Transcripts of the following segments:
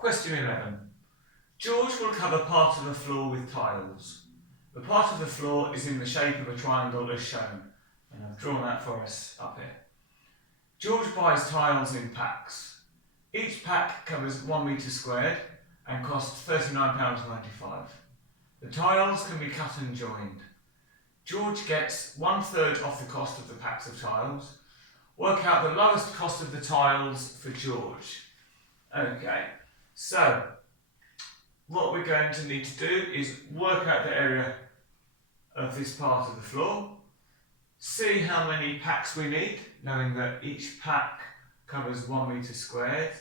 Question 11. George will cover part of the floor with tiles. The part of the floor is in the shape of a triangle as shown, and I've drawn that for us up here. George buys tiles in packs. Each pack covers 1 metre squared and costs £39.95. The tiles can be cut and joined. George gets 1/3 off the cost of the packs of tiles. Work out the lowest cost of the tiles for George. Okay, so what we're going to need to do is work out the area of this part of the floor, see how many packs we need, knowing that each pack covers 1 metre squared,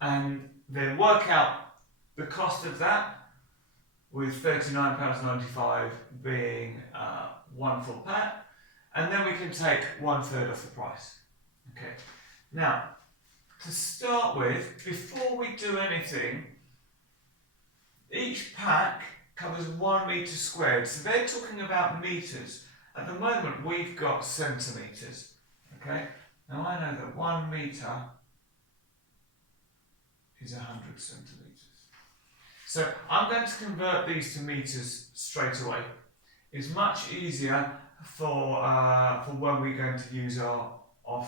and then work out the cost of that, with £39.95 being 1 full pack, and then we can take 1/3 off the price. Okay. Now, to start with, before we do anything, each pack covers 1 metre squared, so they're talking about metres. At the moment, we've got centimetres. Okay. Now I know that 1 metre is 100 centimetres. So I'm going to convert these to metres straight away. It's much easier for when we're going to use our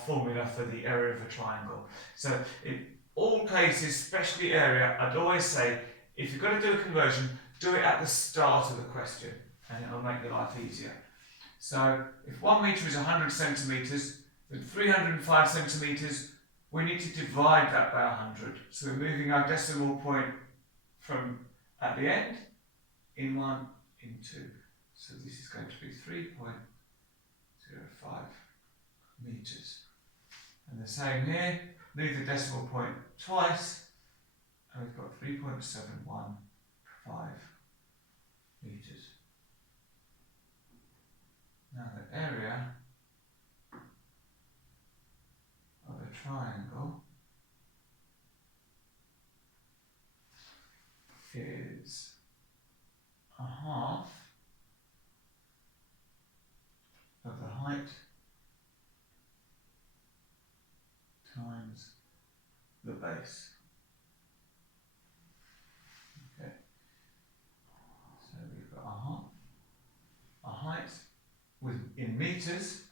formula for the area of a triangle. So in all cases, especially area, I'd always say, if you're going to do a conversion, do it at the start of the question, and it'll make your life easier. So if 1 metre is 100 centimetres, then 305 centimetres, we need to divide that by 100. So we're moving our decimal point from at the end, in 1, in 2. So this is going to be 3.05 metres. And the same here, move the decimal point twice, and we've got 3.715 metres. Now the area of a triangle is a half of the height times the base. Okay, so we've got a half. Our height in metres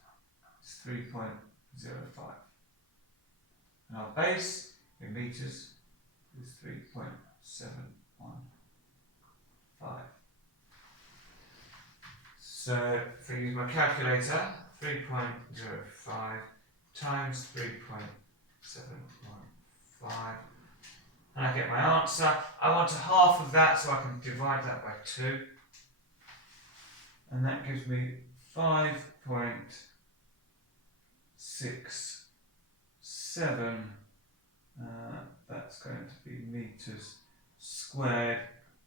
is 3.05, and our base in metres is 3.715. So if I use my calculator, 3.05 times 3.715, and I get my answer. I want a half of that, so I can divide that by 2, and that gives me 5.67. That's going to be metres squared.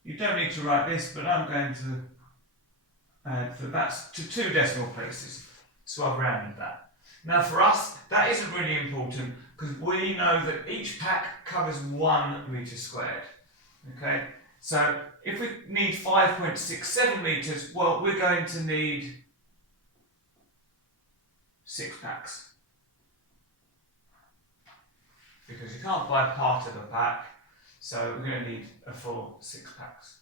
You don't need to write this, but I'm going to add that to 2 decimal places. So I've rounded that. Now for us, that isn't really important because we know that each pack covers 1 metre squared. Okay, so if we need 5.67 metres, well, we're going to need 6 packs. Because you can't buy part of a pack, so we're going to need a full 6 packs.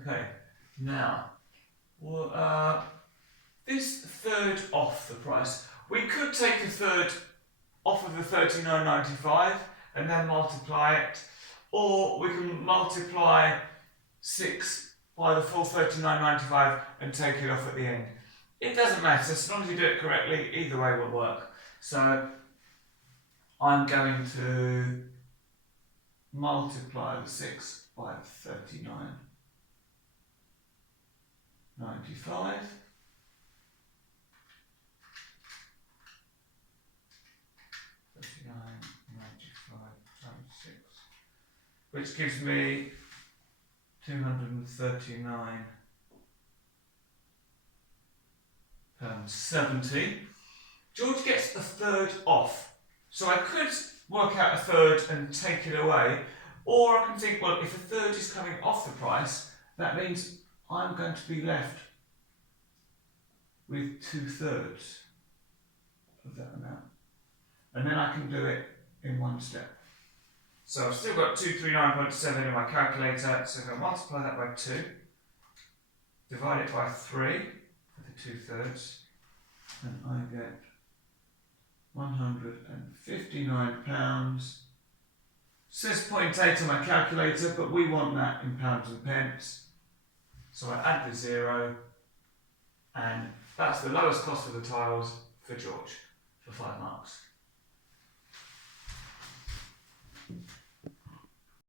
Okay, now, well, this third off the price, we could take a third off of the £39.95 and then multiply it, or we can multiply 6 by the full £39.95 and take it off at the end. It doesn't matter, as long as you do it correctly, either way will work. So I'm going to multiply the 6 by 39.95. Times 6, which gives me 239.70. George gets a third off. So I could work out a third and take it away, or I can think, well, if a third is coming off the price, that means I'm going to be left with 2/3 of that amount. And then I can do it in one step. So I've still got 239.7 in my calculator, so if I multiply that by 2, divide it by 3 for the 2/3, and I get £159. Says 0.8 on my calculator, but we want that in pounds and pence. So I add the 0, and that's the lowest cost of the tiles for George, for 5 marks.